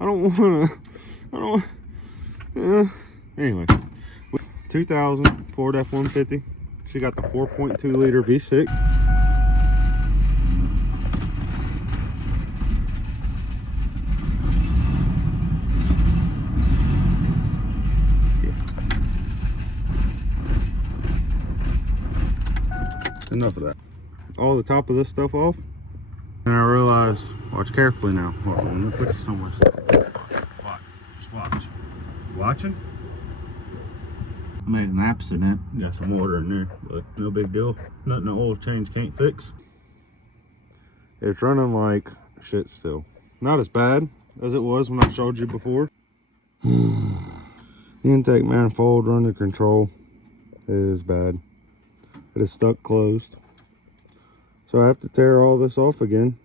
I don't wanna, I don't, anyway. 2000 Ford F-150. She got the 4.2 liter V6. Enough of that. All the top of this stuff off. And I realized, watch carefully now. Hold on, let me put you somewhere safe. Watch, just watch. Watching? I made an accident. Got some water in there, but no big deal. Nothing the oil change can't fix. It's running like shit still. Not as bad as it was when I showed you before. The intake manifold under control is bad. It is stuck closed. So I have to tear all this off again